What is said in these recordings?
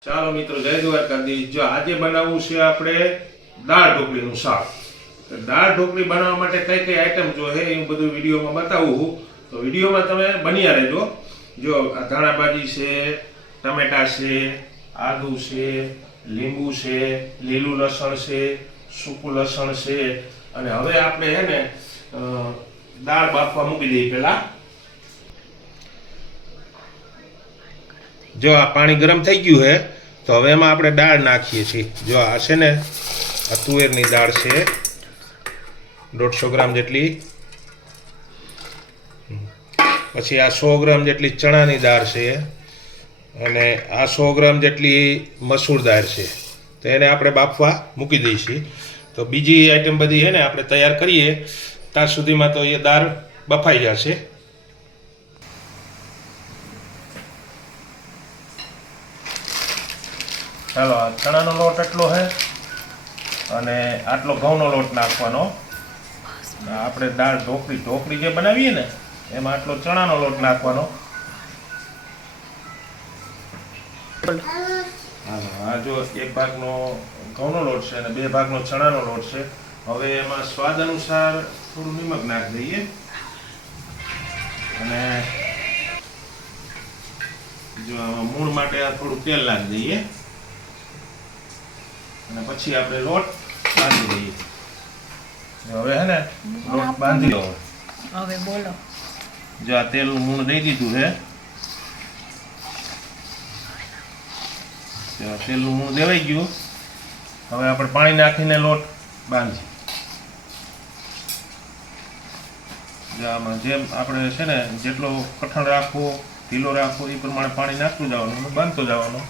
ચાલો મિત્રો, જય દ્વારકાધીશ જો આજે બનાવવું છે આપણે દાળ ઢોકળીનું શાક. દાળ ઢોકળી બનાવવા માટે કઈ કઈ આઈટમ જો એ એવું બધું વિડીયોમાં બતાવું તો વિડીયોમાં તમે બન્યા રહેજો. જો આ ધાણા ભાજી છે, ટમેટા છે, આદુ છે, લીંબુ છે, લીલું લસણ છે, સૂકું લસણ છે. અને હવે આપણે હે ને દાળ બાફવા મૂકી દઈએ પહેલા. જો આ પાણી ગરમ થઈ ગયું છે, તો હવે એમાં આપણે દાળ નાખીએ છીએ. જો આ છે ને, આ તુવેરની દાળ છે. દોઢસો ગ્રામ જેટલી. પછી આ સો ગ્રામ જેટલી ચણાની દાળ છે. અને આ સો ગ્રામ જેટલી મસૂર દાળ છે. તો એને આપણે બાફવા મૂકી દઈશું. તો બીજી આઈટમ બધી છે ને આપણે તૈયાર કરીએ. ત્યાં સુધીમાં તો એ દાળ બફાઈ જશે. ચાલો આ ચણાનો લોટ એટલો છે અને આટલો ઘઉંનો લોટ નાખવાનો. આપણે દાળ ઢોકળી ઢોકળી જે બનાવીએ ને, એમાં આટલો ચણાનો લોટ નાખવાનો. હા જો એક ભાગનો ઘઉંનો લોટ છે અને બે ભાગનો ચણાનો લોટ છે. હવે એમાં સ્વાદ અનુસાર થોડું નિમક નાખી દઈએ. અને જો મૂળ માટે આ થોડું તેલ નાખી દઈએ. અને પછી આપણે લોટ બાંધી દઈએ. હવે હે ને લોટ બાંધી લો. હવે બોલો. જો આ તેલનું મૂણ દઈ દીધું છે તેલનું મૂણ દેવાઈ ગયું. હવે આપણે પાણી નાખીને લોટ બાંધી. જો આમાં જેમ આપણે છે ને જેટલો કઠણ રાખવો ઢીલો રાખવો એ પ્રમાણે પાણી નાખતું જવાનું અને બાંધતો જવાનો.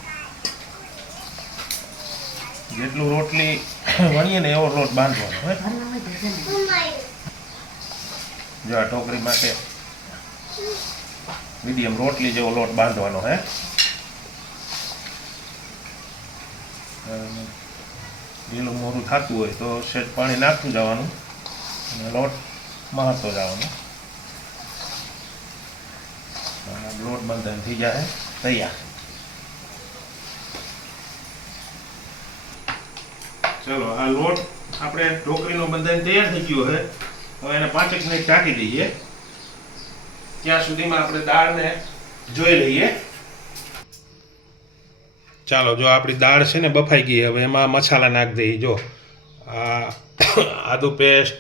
જેટલું રોટલી વણીએ ને એવો લોટ બાંધવાનો જો આ ટોકરી માટે મીડિયમ રોટલી જેવો લોટ બાંધવાનો, હે? લીલું મોરું થતું હોય તો સેજ પાણી નાખતું જવાનું અને લોટ મારતો જવાનો. લોટ બંધન થઈ જાય તૈયાર. ચલો, આ લોટ આપણે ઢોકળીનો બંધાઈને તૈયાર થઈ ગયો છે. હવે એને પાંચેક મિનિટ ઢાંકી દઈએ. ત્યાં સુધીમાં આપણે દાળને જોઈ લઈએ. ચાલો, જો આપણી દાળ છે ને બફાઈ ગઈ, હવે એમાં મસાલા નાખી દઈએ. જો, આ આદુ પેસ્ટ,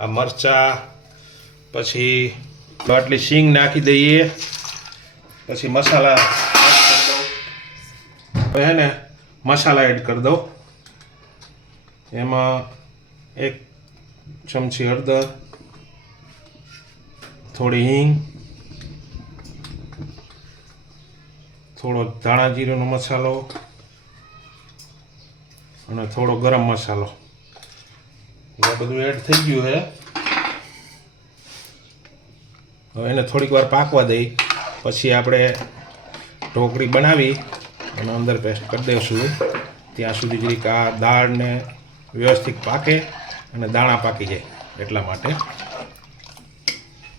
આ મરચા, પછી આટલી શીંગ નાખી દઈએ. પછી મસાલા. હવે ને મસાલા એડ કરી દઉં. એમાં એક ચમચી હળદર, થોડી હિંગ, થોડો ધાણા જીરુંનો મસાલો અને થોડો ગરમ મસાલો. આ બધું એડ થઈ ગયું છે. એને થોડીક વાર પાકવા દઈ, પછી આપણે ઢોકળી બનાવી અને અંદર પેસ્ટ કરી દઈશું ત્યાં સુધી જરીક આ દાળને વ્યવસ્થિત પાકે અને દાણા પાકી જાય એટલા માટે.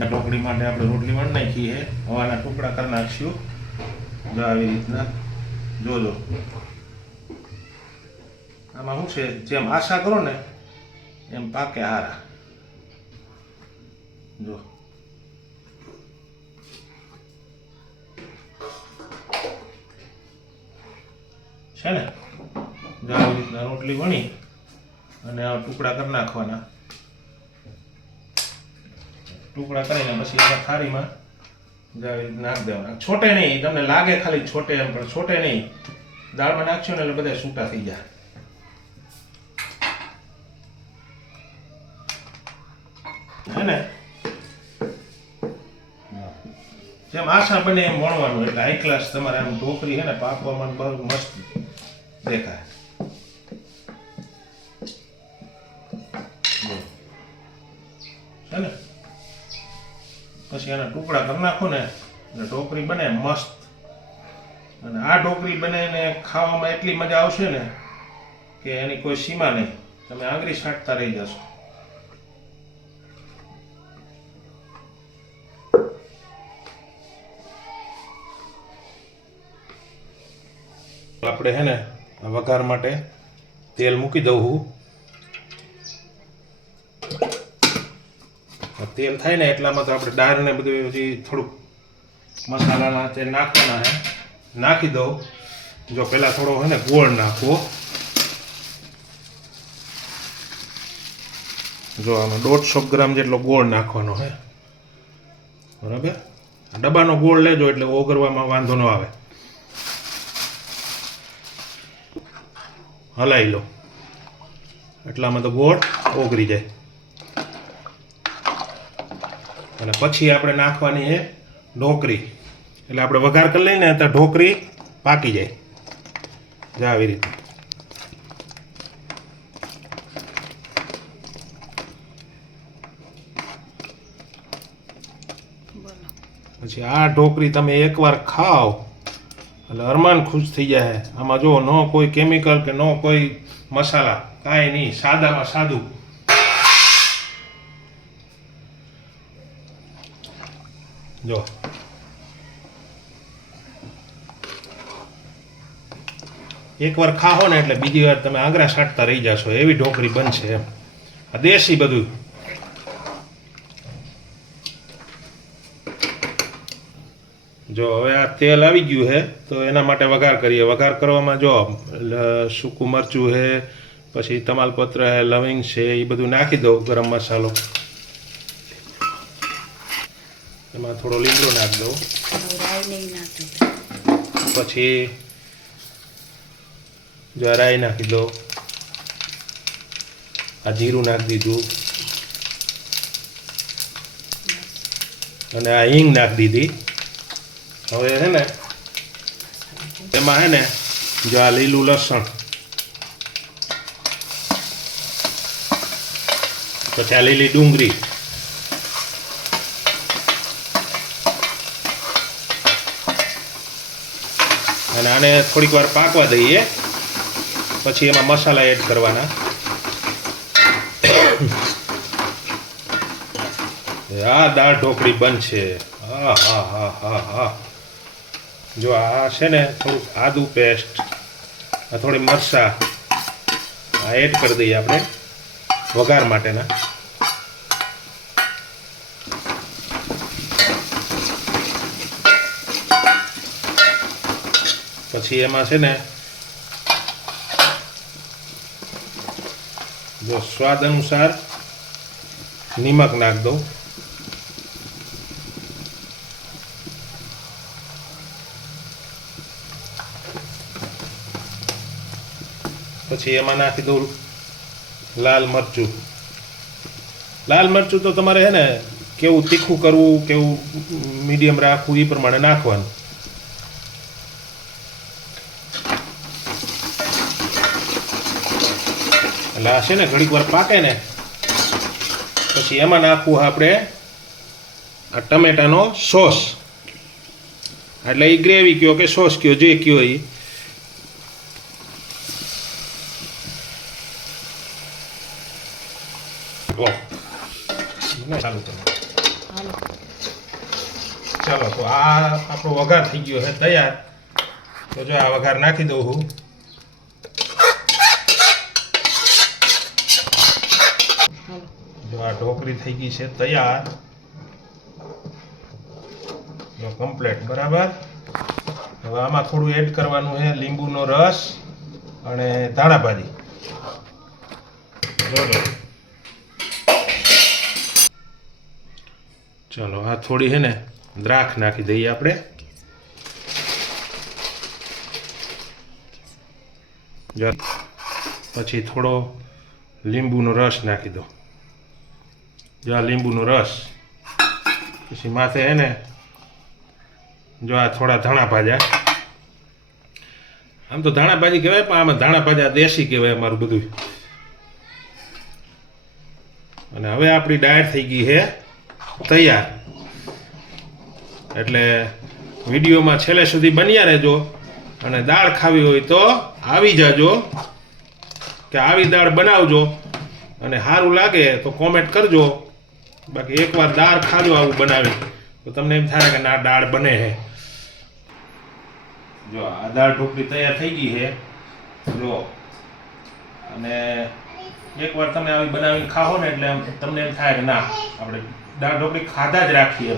ઢોકળી માટે આપણે રોટલી વણ નાખી છે. હવાના ટુકડા કરી નાખશું. જો આવી રીતના જોજો. આમાં શું છે? જેમ આશા કરો ને, એમ પાકે હારા. જો. છે ને? જો આવી રીતના રોટલી વણી. અને આ ટુકડા કરી નાખવાના. ટુકડા કરીને પછી એના થાળીમાં નાખી દેવાના. છોટે નહીં, તમને લાગે ખાલી છોટે એમ, પણ છોટે નહીં. દાળમાં નાખશો ને એટલે બધા છૂટા થઈ જાય. હે ને? જેમ આશા બને એમ વણવાનું, એટલે હાઈ ક્લાસ તમારે આમ ઢોકરી હે ને, પાકવામાં બહુ મસ્ત દેખાય. પછી એના ટુકડા કરી નાખો ને એટલે ઢોકરી બને મસ્ત. અને આ ઢોકરી બનાવીને ખાવામાં એટલી મજા આવશે ને કે એની કોઈ સીમા નહીં. તમે આંગળી છાંટતા રહી જશો. આપણે હે ને વઘાર માટે તેલ મૂકી દઉં હું. તેલ થાય ને એટલામાં તો આપણે દાળ ને બધું પછી થોડુંક મસાલાના તે નાખવાના હે, નાખી દઉં. જો પહેલાં થોડો હોય ને ગોળ નાખવો. જો આમાં દોઢસો ગ્રામ જેટલો ગોળ નાખવાનો હે. બરાબર? ડબ્બાનો ગોળ લેજો એટલે ઓગરવામાં વાંધો ન આવે. હલાવી લો. એટલામાં તો ગોળ ઓગળી જાય. અને પછી આપણે નાખવાની છે ઢોકરી. એટલે આપણે વઘાર કરી લઈએ ને તો ઢોકરી પાકી જાય. જા આવી રીતે. પછી આ ઢોકરી તમે એકવાર ખાઓ. એટલે અરમાન ખુશ થઈ જાય આમાં જો ન કોઈ કેમિકલ કે ન કોઈ મસાલા, કાંઈ નહીં, સાદામાં સાદું. જો એકવાર ખાઓ ને એટલે બીજી વાર તમે આંગળા સાટતા રહી જશો, એવી ઢોકરી બનશે એમ. આ દેશી બધું. જો હવે આ તેલ આવી ગયું છે, તો એના માટે વઘાર કરીએ. વઘાર કરવામાં જો સૂકું મરચું છે, પછી તમાલપત્ર છે, લવિંગ છે, એ બધું નાખી દો ગરમ મસાલો. એમાં થોડો લીમડો નાખી દઉં. પછી જો રાઈ નાખી દો આ જીરું નાખી દીધું. અને આ હિંગ નાખી દીધી. હવે છે ને એમાં છે ને જો આ લીલું લસણ. પછી આ લીલી ડુંગળી. અને આને થોડીક વાર પાકવા દઈએ. પછી એમાં મસાલા એડ કરવાના. આ દાળ ઢોકળી બનશે. હા હા હા હા હા. જો આ છે ને થોડુંક આદુ પેસ્ટ, આ થોડી મરસા આ એડ કરી દઈએ આપણે વઘાર માટેના. પછી એમાં છે ને, જો સ્વાદ અનુસાર નિમક નાખ દઉં. પછી એમાં નાખી દઉં લાલ મરચું. લાલ મરચું તો તમારે છે ને કેવું તીખું કરવું, કેવું મીડિયમ રાખવું એ પ્રમાણે નાખવાનું. એટલે છે ને ઘડીક વાર પાકે ને. પછી એમાં નાખવું આપણે આ ટમેટાનો સોસ. એટલે એ ગ્રેવી કયો કે સોસ કયો, જે કયો એ ચાલુ ચાલો, તો આ આપણો વઘાર થઈ ગયો છે, તૈયાર. તો જો આ વઘાર નાખી દઉં હું હાલો જો આ ઢોકળી થઈ ગઈ છે, તૈયાર. જો કમ્પ્લેટ બરાબર? હવે આમાં થોડું એડ કરવાનું છે, લીંબુનો રસ અને ધાણા ભાજી ચલો, આ થોડી છે ને, દ્રાક્ષ નાખી દઈએ આપણે. પછી થોડો લીંબુનો રસ નાખી દો. જો આ લીંબુનો રસ પછી માથે હે ને જો આ થોડા ધાણા ભાજા આમ તો ધાણા ભાજી કહેવાય પણ આમાં ધાણા ભાજા દેશી કહેવાય અમારું બધું અને હવે આપણી ડાયટ થઈ ગઈ છે તૈયાર એટલે વિડીયોમાં છેલ્લે સુધી બન્યા રહેજો અને દાળ ખાવી હોય તો આવી જાજો કે આવી દાળ બનાવજો અને સારું લાગે તો કોમેન્ટ કરજો બાકી એકવાર દાળ ખાજો આવું બનાવી, તો તમને એમ થાય કે ના દાળ બને છે જો, આ દાળ ઢોકળી તૈયાર થઈ ગઈ છે જો, અને એકવાર તમે આવી બનાવીને ખાઓ ને એટલે તમને એમ થાય કે ના, આપણે દાળ ઢોકળી ખાધા જ રાખીએ.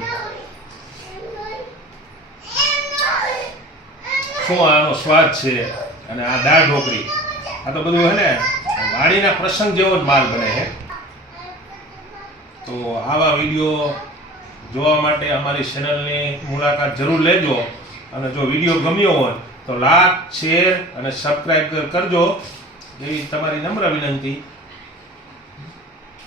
શું આનો સ્વાદ છે? અને આ દાળ ઢોકળી, આ તો બધું હે ને, વાડીના પ્રસંગ જેવો જ માલ બને છે તો આવા વીડિયો જોવા માટે અમારી ચેનલની મુલાકાત જરૂર લેજો. અને જો વીડિયો ગમ્યો હોય, તો લાઈક, શેર અને સબસ્ક્રાઈબ કરજો. એવી તમારી નમ્ર વિનંતી.